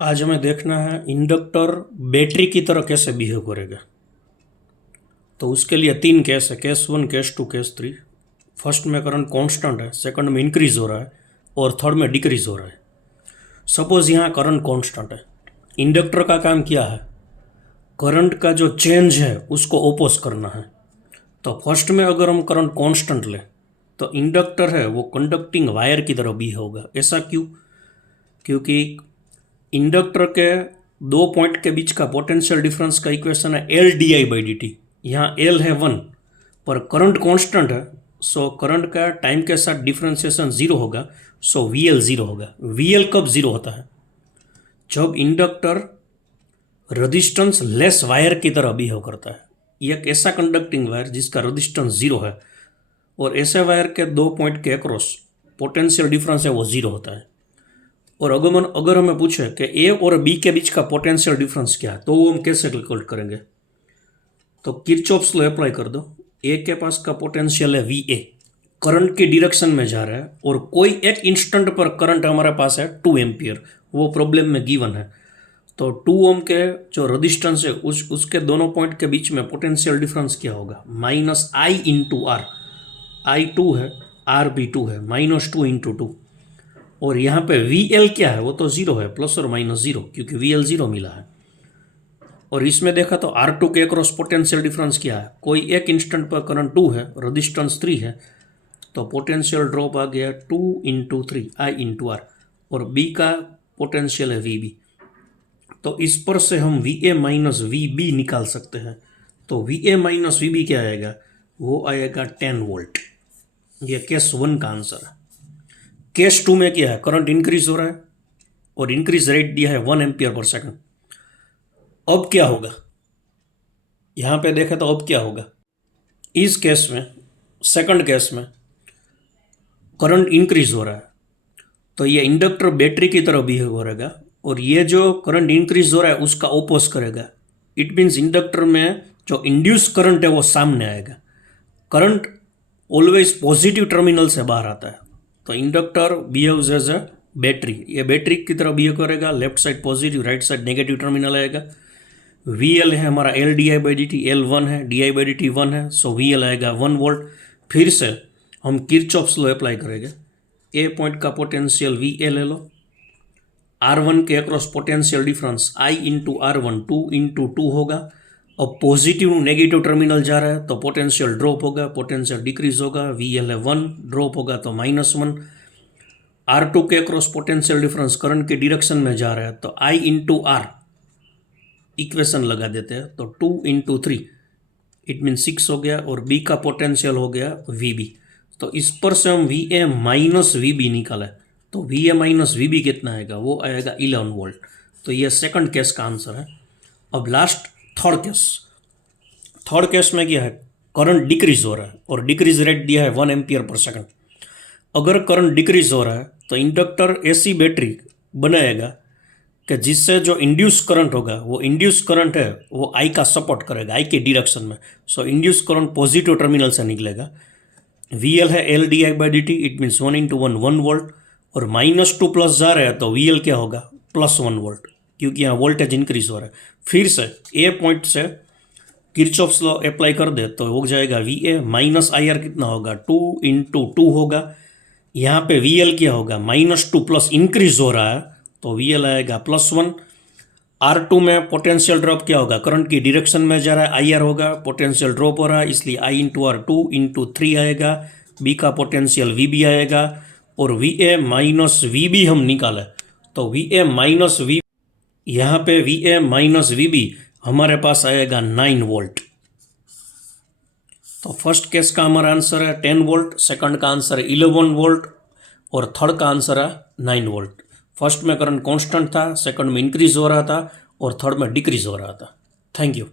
आज हमें देखना है इंडक्टर बैटरी की तरह कैसे बिहेव करेगा। तो उसके लिए तीन केस है, केस 1, केस 2, केस 3। फर्स्ट में करंट कांस्टेंट है, सेकंड में इंक्रीज हो रहा है और थर्ड में डिक्रीज हो रहा है। सपोज यहाँ करंट कांस्टेंट है, इंडक्टर का काम क्या है, करंट का जो चेंज है उसको ओपोज करना है। तो फर्स्ट में अगर हम करंट कांस्टेंट लें तो इंडक्टर है वो कंडक्टिंग वायर की तरह बिहेव होगा। ऐसा क्यों? क्योंकि इंडक्टर के दो पॉइंट के बीच का पोटेंशियल डिफरेंस का इक्वेशन है L D I by D T. यहाँ एल है 1 पर करंट कांस्टेंट है, सो करंट का टाइम के साथ डिफरेंशिएशन 0 होगा, सो वी एल 0 होगा। वी एल कब 0 होता है? जब इंडक्टर रजिस्टेंस लेस वायर की तरह बिहेव करता है। ये एक ऐसा कंडक्टिंग वायर जिसका रजिस्टेंस 0 है और ऐसे वायर के दो पॉइंट के अक्रॉस पोटेंशियल डिफरेंस है वो 0 होता है। और अगर हमें पूछे कि ए और बी के बीच का पोटेंशियल डिफरेंस क्या है तो वो हम कैसे कैलकुलेट करेंगे? तो किरचॉफ्स लॉ अप्लाई कर दो। ए के पास का पोटेंशियल है वी ए, करंट की डायरेक्शन में जा रहा है और कोई एक इंस्टेंट पर करंट हमारे पास है 2 एम्पियर, वो प्रॉब्लम में गिवन है। तो 2 ओम के जो रजिस्टेंस है उसके दोनों पॉइंट के बीच में पोटेंशियल डिफरेंस क्या होगा? Minus I into R. I 2 है, आर भी 2 है, -2 इंटू 2। और यहाँ पे वी एल क्या है? वो तो 0 है, प्लस और माइनस 0, क्योंकि वी एल 0 मिला है। और इसमें देखा तो R2 के अक्रॉस पोटेंशियल डिफरेंस क्या है? कोई एक इंस्टेंट पर करंट 2 है, रजिस्टेंस 3 है, तो पोटेंशियल ड्रॉप आ गया 2 इंटू 3 आई इंटू आर। और बी का पोटेंशियल है वी बी। तो इस पर से हम V A minus V B निकाल सकते हैं। तो V A minus V B क्या आएगा? वो आएगा 10 वोल्ट। ये केस 1 का आंसर है। केस 2 में क्या है? करंट इंक्रीज हो रहा है और इंक्रीज रेट दिया है 1 एम्पियर पर सेकंड। अब क्या होगा? यहां पे देखें तो अब क्या होगा? इस केस में, सेकंड केस में करंट इंक्रीज हो रहा है तो ये इंडक्टर बैटरी की तरह बिहेव करेगा और ये जो करंट इंक्रीज हो रहा है उसका ओपोज करेगा। इट मीन्स इंडक्टर में जो इंड्यूस करंट है वो सामने आएगा। करंट ऑलवेज पॉजिटिव टर्मिनल से बाहर आता है, तो inductor behaves as a battery. ये बैटरी की तरह बिहेव करेगा, left side positive, right side negative terminal आएगा। वी एल है हमारा L D I by D T, L 1 है, D I by D T 1 है, सो वी एल आएगा 1 वोल्ट। फिर से हम किरचॉफ्स लॉ अप्लाई करेंगे। ए पॉइंट का पोटेंशियल वी ए ले लो, R1 के across potential difference I into R1 2 into 2 होगा। अब पॉजिटिव नेगेटिव टर्मिनल जा रहा है तो पोटेंशियल ड्रॉप होगा, पोटेंशियल डिक्रीज होगा, वी एल है 1, ड्रॉप होगा तो -1। R2 के अक्रॉस पोटेंशियल डिफरेंस करंट के डायरेक्शन में जा रहा है तो I इंटू आर इक्वेशन लगा देते हैं, तो 2 इंटू 3 इट मीन 6 हो गया और B का पोटेंशियल हो गया VB। तो इस पर से हम VA माइनस VB निकाला, तो VA माइनस VB कितना आएगा? वो आएगा 11 वोल्ट। तो ये सेकंड केस का आंसर है। अब last third case. Third case में क्या है? करंट डिक्रीज हो रहा है और डिक्रीज रेट दिया है 1 एम्पियर पर सेकंड। अगर करंट डिक्रीज हो रहा है तो इंडक्टर ऐसी बैटरी बनाएगा कि जिससे जो इंड्यूस करंट होगा वो इंड्यूस करंट है वो आई का सपोर्ट करेगा, आई के डायरेक्शन में। सो इंड्यूस करंट पॉजिटिव टर्मिनल से निकलेगा। वी एल है L D I by D T, it means 1 into 1 1 volt. और -2 प्लस जा रहा है तो वी एल क्या होगा? +1 वोल्ट, क्योंकि यहाँ वोल्टेज इंक्रीज हो रहा है। फिर से ए पॉइंट से किरचॉफ्स लॉ अप्लाई कर दे तो हो जाएगा we A minus I R कितना होगा? 2 इंटू 2 होगा। यहाँ पे वी एल क्या होगा? -2 प्लस इंक्रीज हो रहा है तो वी एल आएगा +1। R2 में पोटेंशियल ड्रॉप क्या होगा? करंट की डायरेक्शन में जा रहा है, आई आर होगा, पोटेंशियल ड्रॉप हो रहा है इसलिए I इंटू आर 2 इंटू 3 आएगा। B का पोटेंशियल VB आएगा और VA माइनस VB हम निकाले तो VA माइनस V, यहाँ पे VA माइनस VB हमारे पास आएगा 9 वोल्ट। तो फर्स्ट केस का हमारा आंसर है 10 वोल्ट, सेकंड का आंसर है 11 वोल्ट और थर्ड का आंसर है 9 वोल्ट। फर्स्ट में करंट कांस्टेंट था, सेकंड में इंक्रीज हो रहा था और थर्ड में डिक्रीज हो रहा था। Thank you.